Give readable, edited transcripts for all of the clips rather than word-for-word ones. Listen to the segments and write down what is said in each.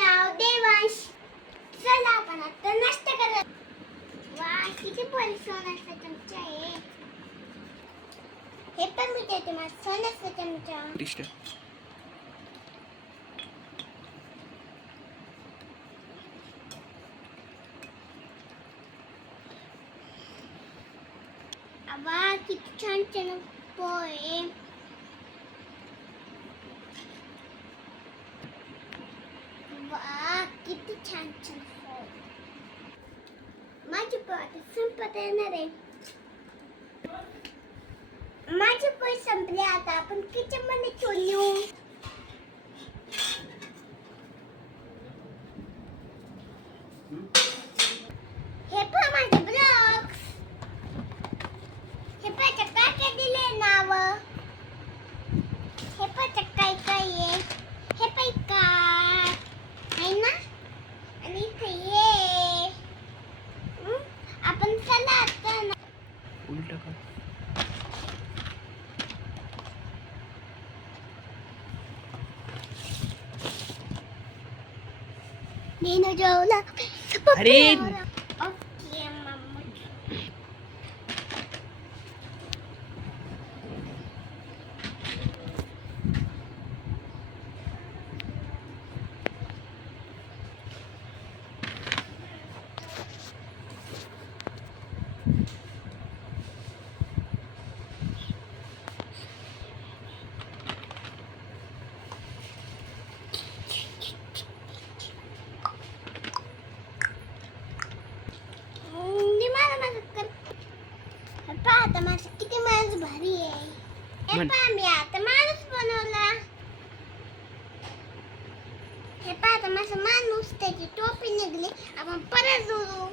नाव देवांश. चला आपण आता नाश्ता करूया. वा किती सोन्याचा चमचा आहे. हे पण मी देते मला सोन्याचा चमचा. वा किती छान छान पोहे. वा किती छान छान पोहे. माझी पोहे संपत येणार आहे. माझे पोहे संपले. आता आपण किचन मध्ये ठेवून येऊ. हे पण माझे ब्लॉग्स. हे पण काय दिले नाव. हे पण काय काय आहे. हे पण काय आहे ना. आणि इथे ये आपण चला आता उलट का నేను జోలా अरे ఓకే మమ్మ. आता माझं किती माणूस भारी आहे. हे पहा मी आता माणूस बनवला. हे पहा आता माझा माणूस. त्याची टोपी निघली. आपण परत जोडू.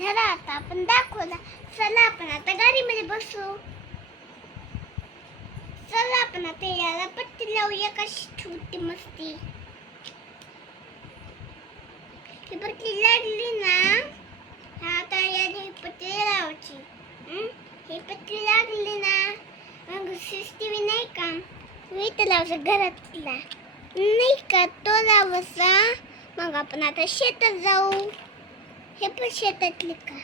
झाला आता आपण दाखवला. चला आपण आता गाडीमध्ये बसू. चला आपण आता याला पट्टी लावूया. कशी छोटी मस्ती. ही पट्टी लागली ना. आता याने पट्टी लावायची. ही पट्टी लागली ना. मग सीसीटीव्ही नाही का. इथं लावायचं घरातला नाही का. तो लावायचा. मग आपण आता शेतात जाऊ. हे पण शेतातले का.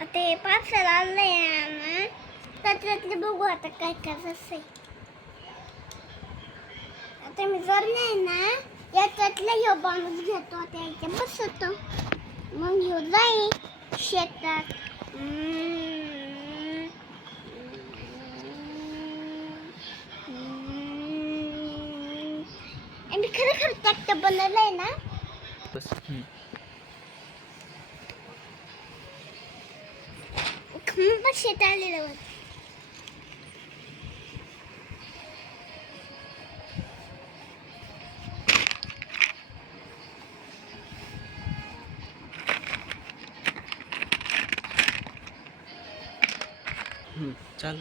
आता हे पार्सल आणलंय ना. त्यातले बघू आता काय करायचं आहे. आता मी जर नाही ना याच्यातला ह्यो बांधून घेतो. आता याच्या बसतो. मग ह्यो जाईल शेतात. आणि खरं खरं ट्रॅक्टर बनवलंय ना. बस पण शेत आलेलं होतं. चल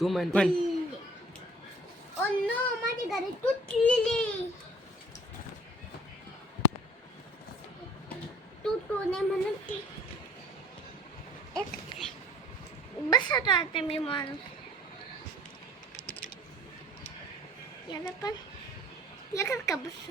तू म्हण पण. ओ नो माझी गाडी तुटलेली. तुटू नये म्हणून ती बसत आता मी माणूस. याला पण लगत का बस.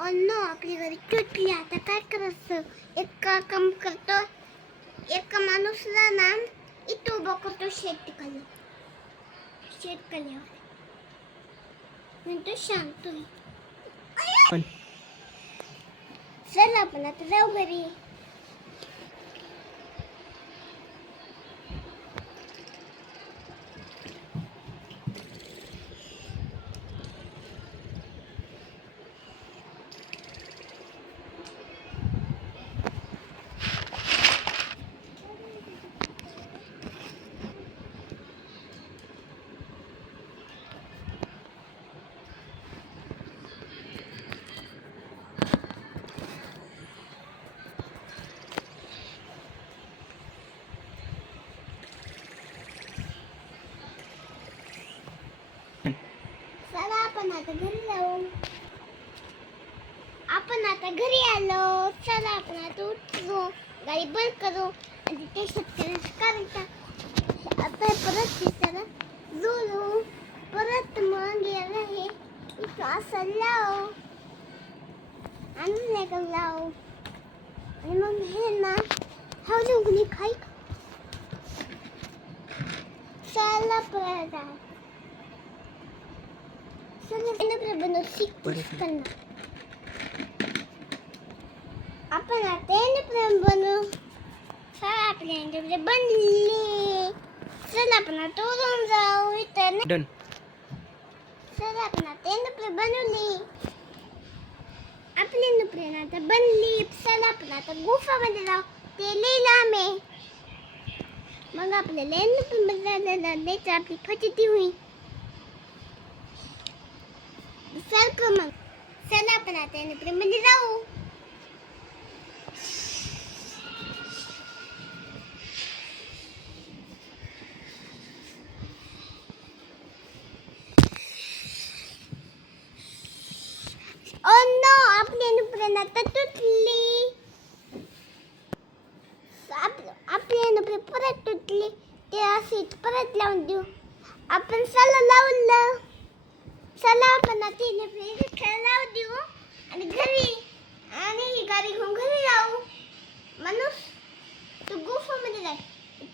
ओ नो आपली आपल्या घरी तुटली आता काय करायचं एका काम करतो एका माणूसला ना इथं उभा करतो शेतकऱ्यावर म्हणतो शांत होई. पण चल आपण आता जाऊ घरी. चला आपण आता घरी जाऊ. आपण आता घरी आलो. चला आपण आता उठलो गाडी बंद करू आणि ते शेतकऱ्याचं करायचं आता परत त्याला जोडू परत मग याला हे इथं असं लाव आणि नाही का लाव आणि मग हे ना हळूगुणी खाई. चला परत बनव शिकतो आपण आता बनवू. आपल्या बनली. चल आपण आता उडून जाऊ इथं. डन. चल आपण आता बनवली. आपली नुप्रेन आता बनली. चल आपण आता गुफामध्ये जाऊ. ते लई लांब आहे. मग आपल्याला द्यायचं आपली फजिती होईल. चल मग चला आपण आता नुप्रेमध्ये जाऊ. Oh no! आपली नुप्रेन आता तुटली. आपली नुप्रेन परत तुटली. ते अशी परत लावून देऊ. आपण चला लावलं. चला आपण आता नुप्रेन लावून देऊ आणि घरी आणि ही गाडी घेऊन घरी जाऊ. माणूस तू गुफामध्ये जाय.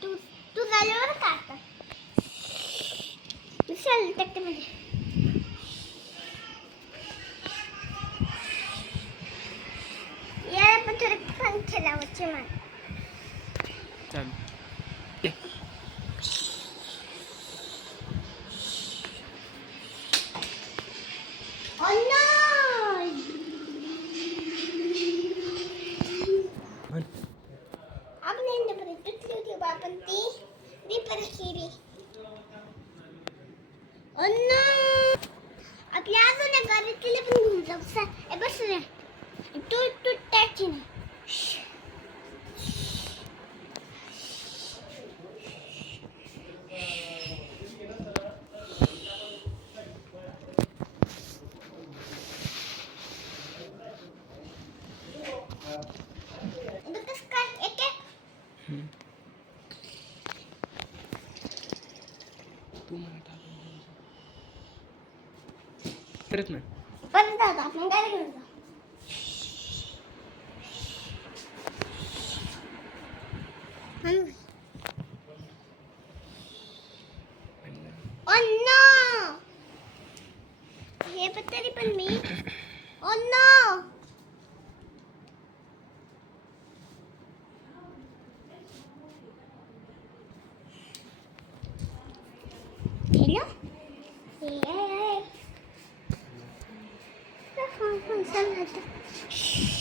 तू झाल्यावर का आता चल ट्रॅक्टरमध्ये. याला पण थोडे पंखे लावायचे मला. चालेल. Oh no! आपल्या इंडोमध्ये तुटली होती बा आपण ती रिपेअर केली. Oh no! आपल्या अजून एक गाडी तिला पण घेऊन जाऊ. बस रे तुटायची नाही. तू मला परत ना परत जाऊ आपण गाडी घेऊन जाऊ. Oh no! हे पण तरी पण मी Oh no! Hello? Hey. Phone, चल आता.